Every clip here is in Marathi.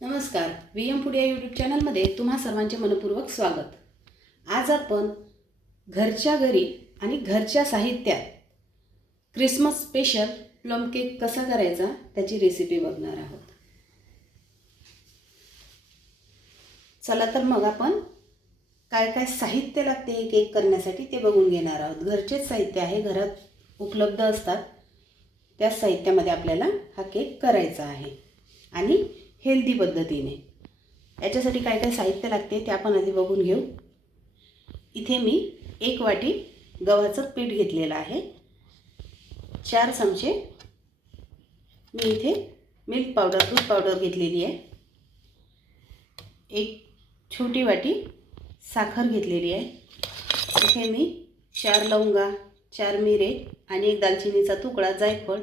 नमस्कार. VM फूड या यूट्यूब चॅनलमध्ये तुम्हा सर्वांचे मनपूर्वक स्वागत. आज आपण घरच्या घरी आणि घरच्या साहित्यात क्रिसमस स्पेशल प्लम केक कसा करायचा त्याची रेसिपी बघणार आहोत. चला तर मग आपण काय काय साहित्य लागते हे केक करण्यासाठी ते बघून घेणार आहोत. घरचेच साहित्य आहे, घरात उपलब्ध असतात त्याच साहित्यामध्ये आपल्याला हा केक करायचा आहे आणि हेल्दी पद्धतीने. याच्यासाठी काय काय साहित्य लागते ते आपण आधी बघून घेऊ. इथे मी 1 वाटी गव्हाचं पीठ घेतलेलं आहे. 4 चमचे मी इथे मिल्क पावडर, दूध पावडर घेतलेली आहे. 1 छोटी वाटी साखर घेतलेली आहे. इथे मी 4 लवंगा, 4 मिरे आणि 1 दालचिनीचा तुकडा, जायफळ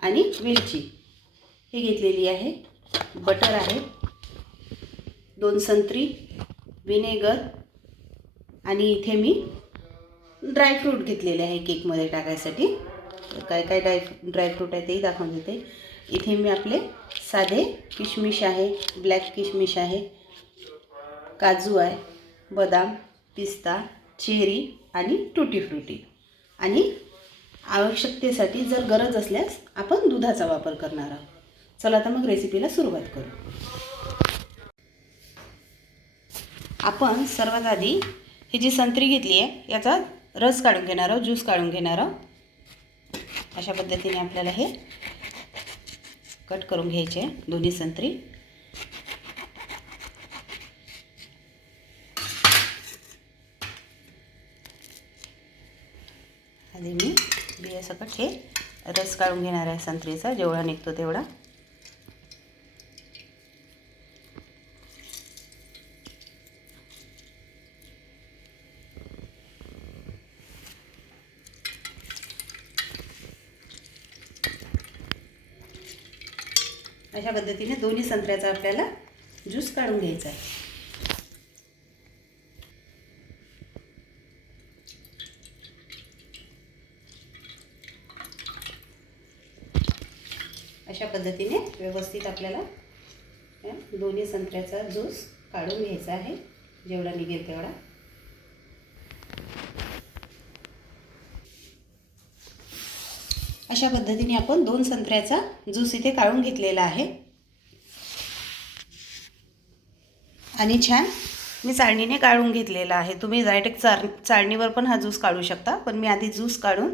आणि वेलची हे घेतलेली आहे. बटर आहे, 2 संत्री, विनेगर आणि इथे मी ड्रायफ्रूट घेतलेले आहे केकमध्ये टाकायसाठी. काय काय ड्रायफ्रूट आहे तेही दाखवून देते. इथे मी आपले साधे किशमिश आहे, ब्लॅक किशमिश आहे, काजू आहे, बदाम, पिस्ता, चेरी आणि टूटी फ्रुटी. आणि आवश्यकतेसाठी जर गरज असल्यास आपण दुधाचा वापर करणार आहोत. चला तर मग रेसिपीला सुरुवात करू. आपण सर्वात आधी ही जी संत्री घेतली आहे याचा रस काढून घेणार आहोत, ज्यूस काढून घेणार आहोत. अशा पद्धतीने आपल्याला हे कट करून घ्यायचे आहे दोन्ही संत्री. आधी मी बियासकट हे रस काढून घेणार आहे संत्रीचा, जेवढा निघतो तेवढा. अशा पद्धतीने दोन्ही संत्र्याचा आपल्याला ज्यूस काढून घ्यायचा आहे. अशा पद्धतीने व्यवस्थित आपल्याला दोन्ही संत्र्याचा ज्यूस काढून घ्यायचा आहे, जेवढा निघेल तेवढा. अशा पद्धतीने आपण 2 संत्र्याचा ज्यूस इथे काढून घेतलेला आहे. आणि छान मी चाळणीने काढून घेतलेला आहे. तुम्ही डायरेक्ट चाळणीवर पण हा ज्यूस काढू शकता, पण मी आधी ज्यूस काढून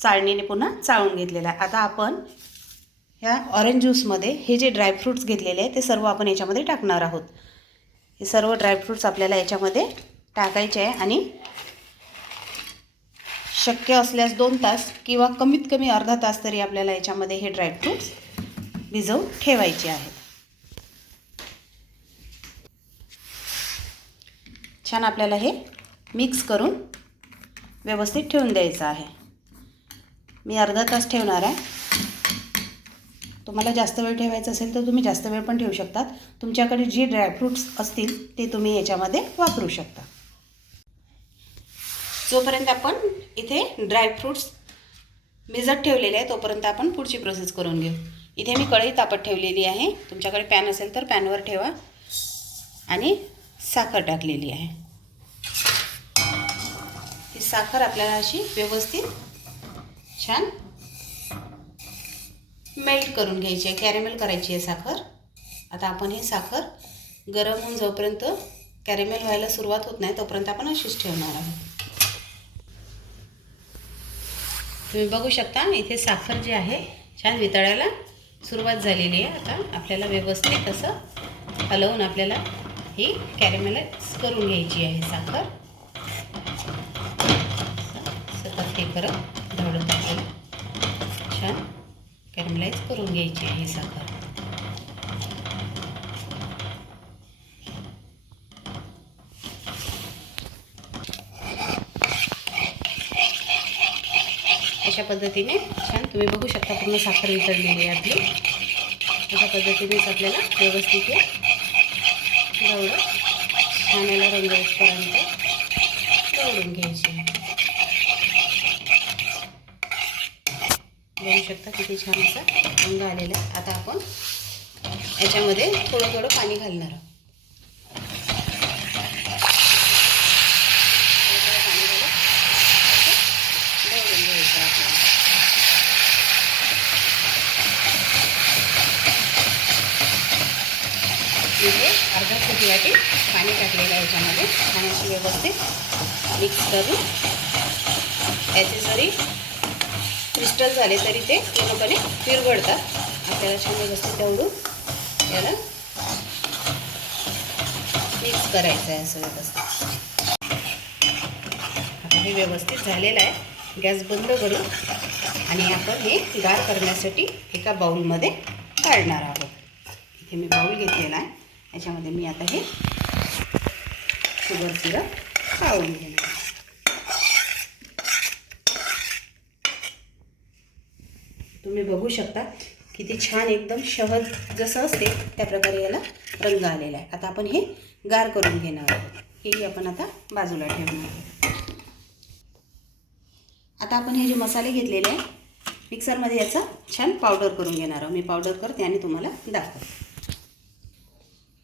चाळणीने पुन्हा चाळून घेतलेला आहे. आता आपण ह्या ऑरेंज ज्यूसमध्ये हे जे ड्रायफ्रूट्स घेतलेले आहे ते सर्व आपण याच्यामध्ये टाकणार आहोत. हे सर्व ड्रायफ्रूट्स आपल्याला याच्यामध्ये टाकायचे आहे आणि शक्य असल्यास 2 तास किंवा कमीत कमी अर्धा तास तरी आपल्याला याच्यामध्ये हे ड्रायफ्रूट्स भिजवून ठेवायचे आहेत. छान आपल्याला हे मिक्स करून व्यवस्थित ठेवून द्यायचं आहे. मी अर्धा तास ठेवणार आहे. तुम्हाला जास्त वेळ ठेवायचं असेल तर तुम्ही जास्त वेळ पण ठेवू शकतात. तुमच्याकडे जे ड्रायफ्रूट्स असतील ते तुम्ही याच्यामध्ये वापरू शकता. जोपर्यंत आपण इथे ड्रायफ्रूट्स भिजत ठेवलेले आहे तोपर्यंत आपण पुढची प्रोसेस करून घेऊ. इथे मी कढई तापत ठेवलेली आहे. तुमच्याकडे पॅन असेल तर पॅनवर ठेवा आणि साखर टाकलेली आहे. ही साखर आपल्याला अशी व्यवस्थित छान मेल्ट करून घ्यायची आहे, कॅरेमेल करायची आहे साखर. आता आपण ही साखर गरम होऊन जोपर्यंत कॅरेमेल व्हायला सुरुवात होत नाही तोपर्यंत आपण अशीच ठेवणार आहोत. तुम्ही बघू शकता इथे साखर जी आहे छान वितळायला सुरुवात झालेली आहे. आता आपल्याला व्यवस्थित असं हलवून आपल्याला ही कॅरेमेलाइज करून घ्यायची आहे साखर. सतत हे करत ढवळत आपल्याला छान कॅरेमेलाइज करून घ्यायची आहे ही साखर. अशा पद्धतीने छान तुम्ही बघू शकता पूर्ण साखर वितळलेली आहे आपली. अशा पद्धतीनेच आपल्याला व्यवस्थित हे ढवळत छान रंग येईपर्यंत ढवळून घ्यायची. बघू शकता किती छान असा रंग आलेला आहे. आता आपण याच्यामध्ये थोडं थोडं पाणी घालणार आहोत. इथे अर्धा छोटी वाटी पाणी टाकलेलं आहे. याच्यामध्ये आणि अशी व्यवस्थित मिक्स करून याचे जरी क्रिस्टल झाले तरी ते पूर्णपणे विरघळतात. आपल्याला छान व्यवस्थित तेवढून याला मिक्स करायचं आहे असं व्यवस्थित. आता हे व्यवस्थित झालेलं आहे. गॅस बंद करून आणि आपण हे गार करण्यासाठी एका बाउलमध्ये काढणार आहोत. इथे मी बाउल घेतलेला आहे. याच्यामध्ये मी आता हे शुगर सिरप काढून घेणार. तुम्ही बघू शकता किती छान एकदम शहद जसं असते त्या प्रकारे याला रंग आलेला आहे. आता आपण हे गार करून घेणार आहोत. हेही आपण आता बाजूला ठेवणार आहोत. आता आपण हे जे मसाले घेतलेले आहे मिक्सरमध्ये याचा छान पावडर करून घेणार आहोत. मी पावडर करते आणि तुम्हाला दाखवते.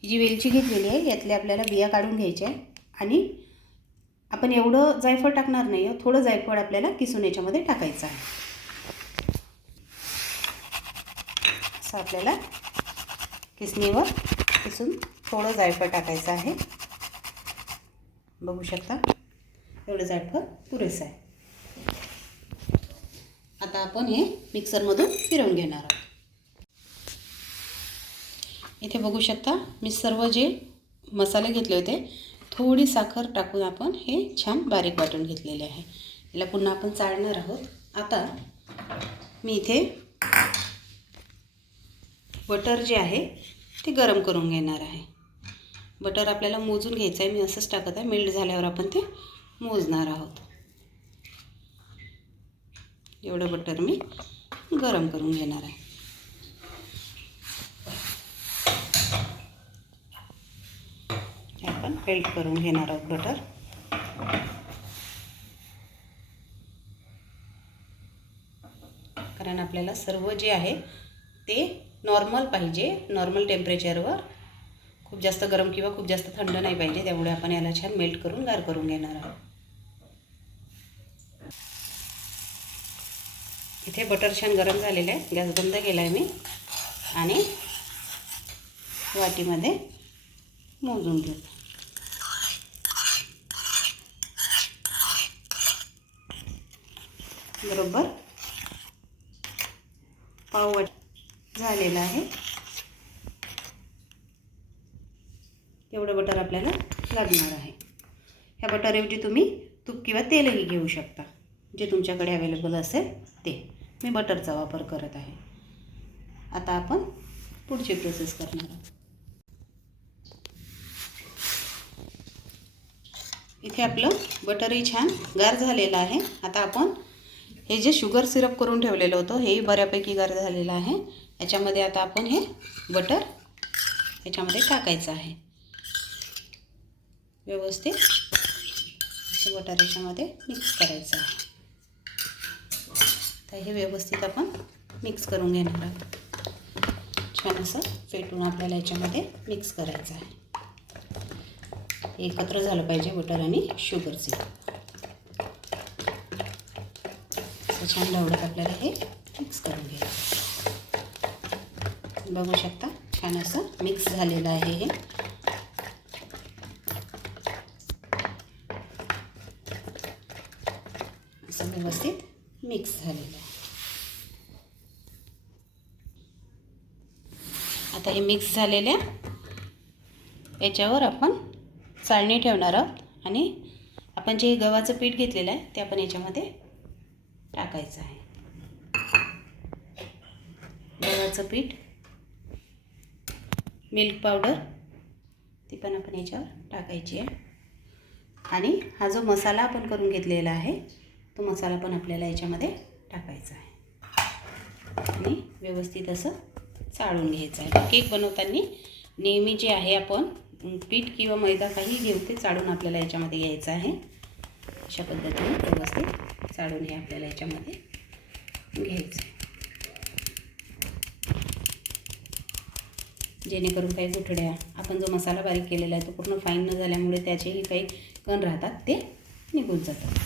जी वेलची घेतलेली आहे यातल्या आपल्याला बिया काढून घ्यायच्या आहे आणि आपण एवढं जायफळ टाकणार नाही आहे. थोडं जायफळ आपल्याला किसून याच्यामध्ये टाकायचं आहे. असं आपल्याला किसणीवर किसून थोडं जायफळ टाकायचं आहे. बघू शकता एवढं जायफळ पुरेसं आहे. आता आपण हे मिक्सरमधून फिरवून घेणार आहोत. इथे बघू शकता मी सर्व जे मसाले घेतले होते थोडी साखर टाकून आपण हे छान बारीक वाटून घेतलेले आहे. याला पुन्हा आपण चाळणार आहोत. आता मी इथे बटर जे आहे ते गरम करून घेणार आहे. बटर आपल्याला मोजून घ्यायचं आहे. मी असंच टाकत आहे. मेल्ट झाल्यावर आपण ते मोजणार आहोत. एवढं बटर मी गरम करून घेणार आहे. आपण मेल्ट करून घेणार आहोत बटर. कारण आपल्याला सर्व जे आहे ते नॉर्मल पाहिजे. नॉर्मल टेम्परेचरवर, खूप जास्त गरम किंवा खूप जास्त थंड नाही पाहिजे. त्यामुळे आपण याला छान मेल्ट करून गार करून घेणार आहोत. इथे बटर छान गरम झालेलं आहे. गॅस बंद केला आहे मी आणि वाटीमध्ये मोजून घेतो. बरोबर पाव वाटी झालेला आहे. एवढं बटर आपल्याला लागणार आहे. ह्या बटरऐवजी तुम्ही तूप किंवा तेलही घेऊ शकता जे तुमच्याकडे अवेलेबल असेल ते. मी बटरचा वापर करत आहे. आता आपण पुढची प्रोसेस करणार आहोत. इथे आपलं बटरही छान गार झालेलं आहे. आता आपण हे जे शुगर सिरप करून ठेवलेलं होतं हेही बऱ्यापैकी गार झालेलं आहे. याच्यामध्ये आता आपण हे बटर याच्यामध्ये टाकायचं आहे. व्यवस्थित हे बटर याच्यामध्ये मिक्स करायचं आहे. तर हे व्यवस्थित आपण मिक्स करून घेणार आहोत. छान असं फेटून आपल्याला याच्यामध्ये मिक्स करायचं आहे. एकत्र झालं पाहिजे बटर आणि शुगर सिरप. छान ढवळत आपल्याला हे मिक्स करून घ्यायचं. बघू शकता छान असं मिक्स झालेलं आहे हे. असं व्यवस्थित मिक्स झालेलं आहे. आता हे मिक्स झालेल्या याच्यावर आपण चाळणी ठेवणार आहोत आणि आपण जे गव्हाचं पीठ घेतलेलं आहे ते आपण याच्यामध्ये टाकायचं आहे. गव्हाचं पीठ, मिल्क पावडर ती पण आपण याच्यावर टाकायची आहे. आणि हा जो मसाला आपण करून घेतलेला आहे तो मसाला पण आपल्याला याच्यामध्ये टाकायचा आहे आणि व्यवस्थित असं चाळून घ्यायचं आहे. केक बनवताना नेहमी जे आहे आपण पीठ किंवा मैदा काही घेऊ ते चाळून आपल्याला याच्यामध्ये घ्यायचं आहे. अशा पद्धतीने व्यवस्थित चाळून हे आपल्याला याच्यामध्ये घ्यायचं आहे. जेणेकरून काही गुठळ्या, आपण जो मसाला बारीक केलेला आहे तो पूर्ण फाईन न झाल्यामुळे त्याचेही काही कण राहतात ते निघून जातात.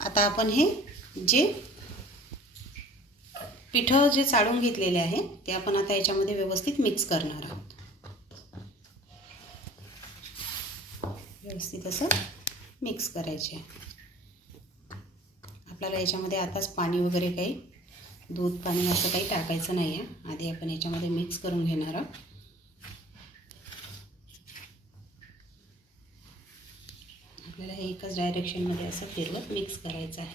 आता आपण हे जे पिठं जे चाळून घेतलेले आहे ते आपण आता याच्यामध्ये व्यवस्थित मिक्स करणार आहोत. व्यवस्थित असं मिक्स करायचे. आपल्याला याच्यामध्ये आताच पाणी वगैरे काही दूध पाणी असं काही टाकायचं नाही आहे. आधी आपण याच्यामध्ये मिक्स करून घेणार आहोत. आपल्याला हे एकाच डायरेक्शनमध्ये असं फिरवत मिक्स करायचं आहे.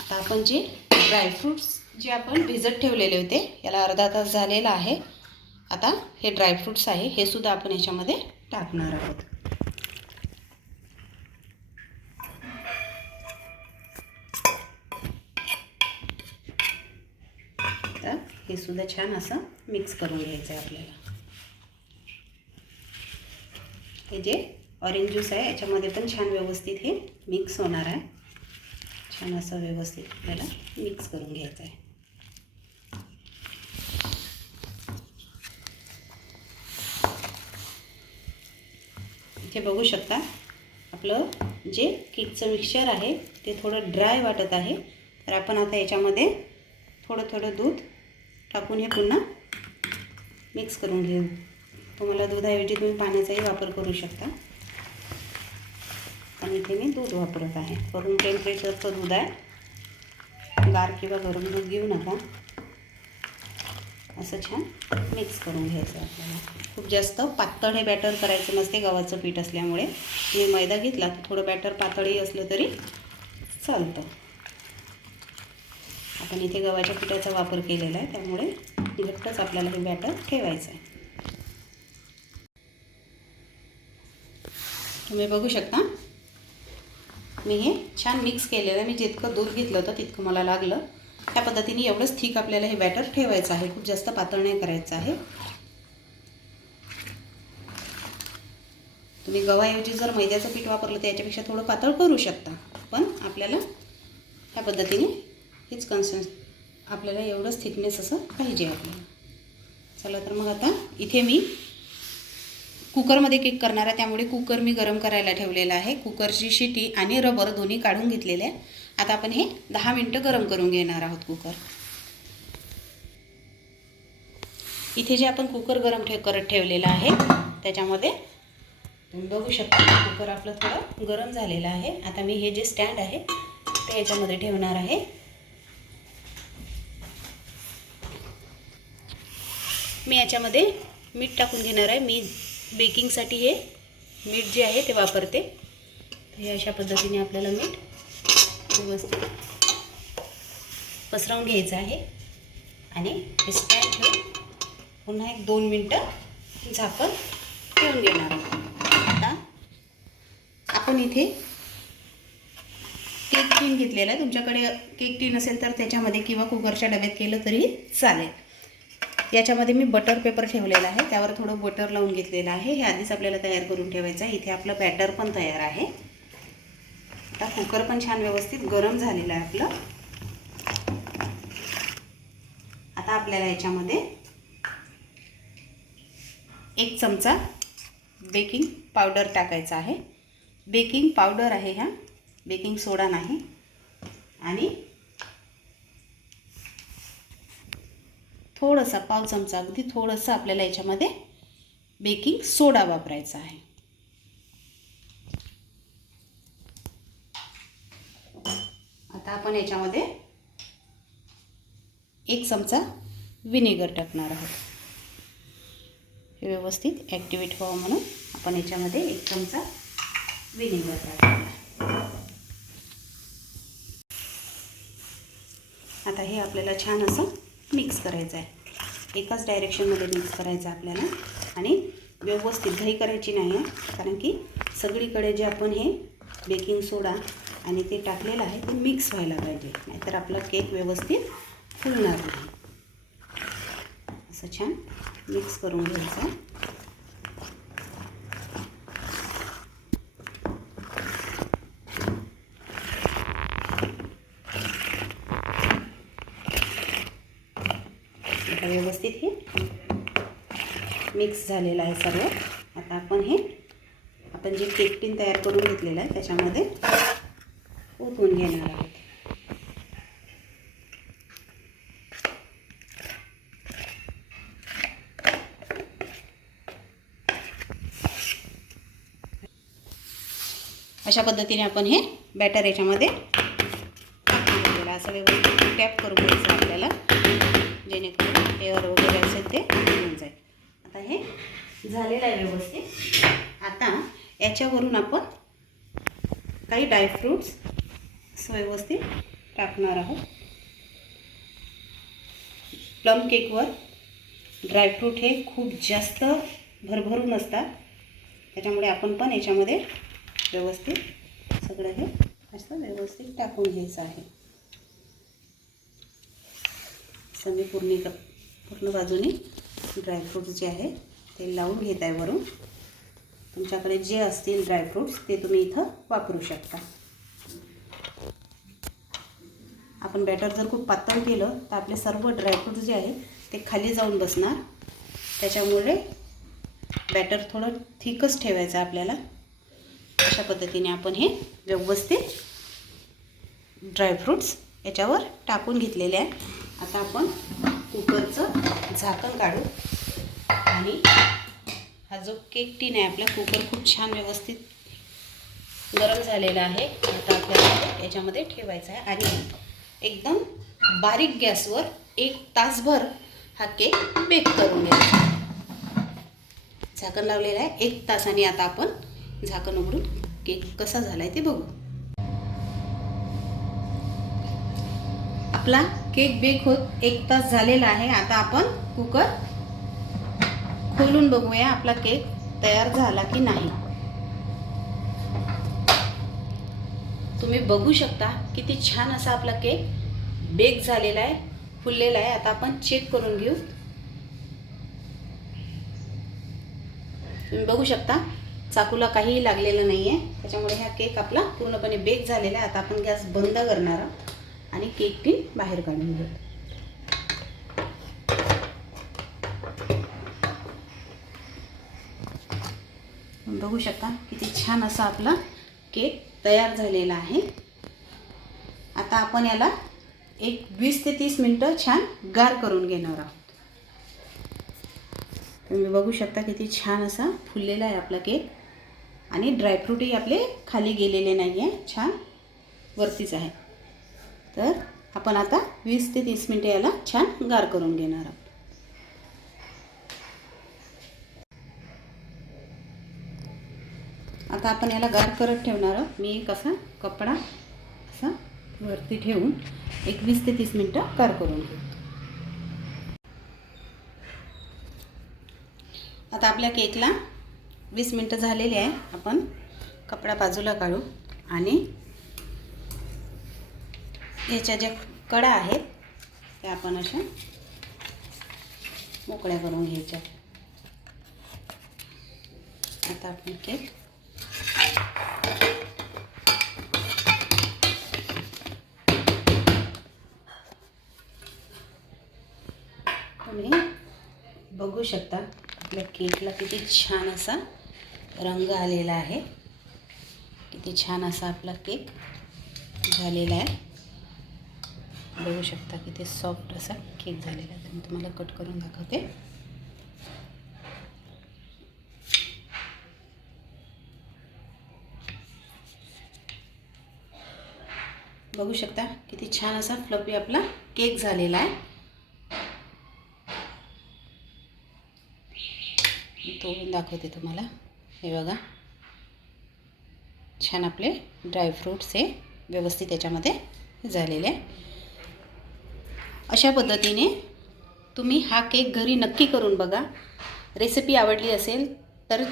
आता आपण जे ड्रायफ्रूट्स जे आपण भिजत ठेवलेले होते याला अर्धा तास झालेला आहे. आता हे ड्रायफ्रूट्स आहे हे सुद्धा आपण याच्यामध्ये टाकणार आहोत. तर हे सुद्धा छान असं मिक्स करून घ्यायचं आहे आपल्याला. हे जे ऑरेंज ज्यूस आहे याच्यामध्ये पण छान व्यवस्थित हे मिक्स होणार आहे. छान असं व्यवस्थित आपल्याला मिक्स करून घ्यायचं आहे. इथे बघू शकता आपलं जे केकचं मिक्सचर आहे ते थोडं ड्राय वाटत आहे. तर आपण आता याच्यामध्ये थोडं दूध टाकून हे पुन्हा मिक्स करून घेऊ. तुम्हाला दुधाऐवजी तुम्ही पाण्याचाही वापर करू शकता. आणि इथे मी दूध वापरत आहे. रूम टेम्परेचरचं दूध आहे. गार किंवा गरम दूध घेऊ नका. असं छान मिक्स करून घ्यायचं आपल्याला. खूप जास्त पातळ हे बॅटर करायचं नसते गव्हाचं पीठ असल्यामुळे. तुम्ही मैदा घेतला तर थोडं बॅटर पातळही असलं तरी चालतं. आपण इथे गव्हाच्या पिठाचा वापर केलेला आहे त्यामुळे घट्टच आपल्याला हे बॅटर ठेवायचं आहे. तुम्ही बघू शकता मी हे छान मिक्स केलेलं आहे. मी जितकं दूध घेतलं होतं तितकं मला लागलं. त्या पद्धतीने एवढंच थिक आपल्याला हे बॅटर ठेवायचं आहे. खूप जास्त पातळ नाही करायचं आहे. तुम्ही गव्हाऐवजी जर मैद्याचं पीठ वापरलं तर याच्यापेक्षा थोडं पातळ करू शकता. पण आपल्याला ह्या पद्धतीने हेच आपल्याला एवढंच थिकनेस असं पाहिजे आपल्याला. चला तर मग आता इथे मी कुकरमध्ये केक करणार आहे त्यामुळे कुकर मी गरम करायला ठेवलेला आहे. कुकरची शिटी आणि रबर दोन्ही काढून घेतलेले आहे. आता आपण हे 10 मिनटं गरम करून घेणार आहोत कुकर. इथे जे आपण कुकर गरम करत ठेवलेला आहे त्याच्यामध्ये तुम्ही बघू शकता कुकर आपलं थोडं गरम झालेलं आहे. आता मी हे जे स्टँड आहे ते याच्यामध्ये ठेवणार आहे. मी याच्यामध्ये मीठ टाकून घेणार आहे. मी बेकिंगसाठी हे मीठ जे आहे ते वापरते. हे अशा पद्धतीने आपल्याला मीठ व्यवस्थित पसरवून घ्यायचं आहे. आणि हे स्टँड ठेवून पुन्हा 1-2 मिनटं झाकण ठेवून घेणार आहोत. आता आपण इथे केक टीन घेतलेला आहे. तुमच्याकडे केक टीन असेल तर त्याच्यामध्ये किंवा कुकरच्या डब्यात केलं तरी चालेल. याच्यामध्ये मी बटर पेपर ठेवलेला आहे. त्यावर थोडं बटर लावून घेतलेलं आहे. हे आधीच आपल्याला तयार करून ठेवायचं आहे. इथे आपलं बॅटर पण तयार आहे. आता कुकर पण छान व्यवस्थित गरम झालेलं आहे आपलं. आता आपल्याला याच्यामध्ये 1 चमचा बेकिंग पावडर टाकायचा आहे. बेकिंग पावडर आहे हा, बेकिंग सोडा नाही. आणि थोडासा 1/2 चमचा अगदी थोडंसं आपल्याला याच्यामध्ये बेकिंग सोडा वापरायचा आहे. आता आपण याच्यामध्ये 1 चमचा विनेगर टाकणार आहोत. हे व्यवस्थित ॲक्टिवेट व्हावं म्हणून आपण याच्यामध्ये 1 चमचा विनेगर टाकणार. आता हे आपल्याला छान असं मिक्स करायचं आहे. एकाच डायरेक्शनमध्ये मिक्स करायचं आपल्याला. आणि व्यवस्थित घाई करायची नाही आहे कारण की सगळीकडे जे आपण हे बेकिंग सोडा आणि ते टाकलेलं आहे ते मिक्स व्हायला पाहिजे. नाहीतर आपला केक व्यवस्थित फुलणार नाही. असं छान मिक्स करून घ्यायचं. आता व्यवस्थित हे मिक्स झालेलं आहे सर्व. आता आपण जे केक टीन तयार करून घेतलेलं आहे त्याच्यामध्ये ओतून घेणार आहोत. अशा पद्धतीने आपण हे बॅटर याच्यामध्ये असं व्यवस्थित टॅप करून घ्यायचं आपल्याला, जेणेकरून एअर वगैरे असेल ते निघून जाईल. आता हे झालेलं आहे व्यवस्थित. आता याच्यावरून आपण काही ड्रायफ्रूट्स व्यवस्थित टाकणार आहोत. प्लम केकवर ड्रायफ्रूट हे खूप जास्त भरभरून असतात, त्याच्यामुळे आपण पण याच्यामध्ये व्यवस्थित सगळं हे असं व्यवस्थित टाकून घ्यायचं आहे. मी पूर्ण बाजूनी ड्रायफ्रूट्स जे आहे ते लावून घेत आहे वरून. तुमच्याकडे जे असतील ड्रायफ्रूट्स ते तुम्ही इथं वापरू शकता. आपण बॅटर जर खूप पातळ केलं तर आपले सर्व ड्रायफ्रूट्स जे आहे ते खाली जाऊन बसणार, त्याच्यामुळे बॅटर थोडं थिकच ठेवायचं आपल्याला. अशा पद्धतीने आपण हे व्यवस्थित ड्रायफ्रूट्स याच्यावर टाकून घेतलेले आहे. आता आपण कुकरचं झाकण काढू आणि हा जो केक टीन आहे आपला, कुकर खूप छान व्यवस्थित गरम झालेला आहे. आता आपल्याला याच्यामध्ये ठेवायचा आहे आणि एकदम बारीक गॅसवर 1 तासभर हा केक बेक करून घ्यायचा. झाकण लावलेलं आहे 1 तासाने. आता आपण झाकण उघडून केक कसा झाला आहे ते बघू. आपला केक बेक होत 1 तास झालेला आहे. आता आपण कुकर खोलून बघूया आपला केक तयार झाला की नाही. तुम्ही बघू शकता किती छान असा आपला केक बेक झालेला आहे, फुललेला आहे. आता आपण चेक करून घेऊ. तुम्ही बघू शकता चाकूला काहीही लागलेलं नाही आहे, त्याच्यामुळे हा केक आपला पूर्णपणे बेक झालेला आहे. आता आपण गॅस बंद करणार आहोत आणि केक टीन बाहेर काढून घेऊ. बघू शकता किती छान असा आपला केक तयार झालेला आहे. आता आपण याला 20 ते 30 मिनिटं छान गार करून घेणार आहोत. तुम्ही बघू शकता किती छान असा फुललेला आहे आपला केक आणि ड्रायफ्रूटही आपले खाली गेलेले नाही आहे, छान वरतीच आहे. तर आपण आता 20 ते 30 मिनिटे याला छान गार करून घेणार आहोत. आता आपण याला गार करत ठेवणार आहोत. मी कसा कपडा असा वरती ठेवून 20 ते 30 मिनिटं गार करून घेऊ. आता आपल्या केकला 20 मिनिटं झालेली आहे. आपण कपडा बाजूला काढू आणि याच्या ज्या कडा आहेत त्या आपण अशा मोकळ्या करून घ्यायच्या. आता आपण केक तुम्ही बघू शकता आपल्या केकला किती छान असा रंग आलेला आहे. किती छान असा आपला केक झालेला आहे. बघू शकता किती सॉफ्ट असा केक झालेला आहे. मी तुम्हाला कट करून दाखवते. बघू शकता किती छान असा फ्लफी आपला केक झालेला आहे. तोडून दाखवते तुम्हाला. हे बघा छान आपले ड्रायफ्रूट्स हे व्यवस्थित याच्यामध्ये झालेले आहे. अशा पद्धतीने तुम्ही हा केक घरी नक्की करून बघा. रेसिपी आवडली असेल तर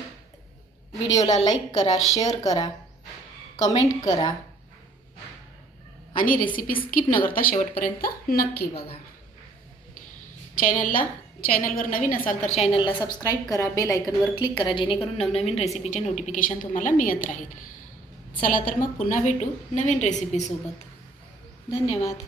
व्हिडिओला लाईक करा, शेअर करा, कमेंट करा आणि रेसिपी स्किप न करता शेवटपर्यंत नक्की बघा. चॅनलवर नवीन असाल तर चॅनलला सबस्क्राईब करा, बेल आयकनवर क्लिक करा, जेणेकरून नवनवीन रेसिपीचे नोटिफिकेशन तुम्हाला मिळत राहील. चला तर मग पुन्हा भेटू नवीन रेसिपीसोबत. धन्यवाद.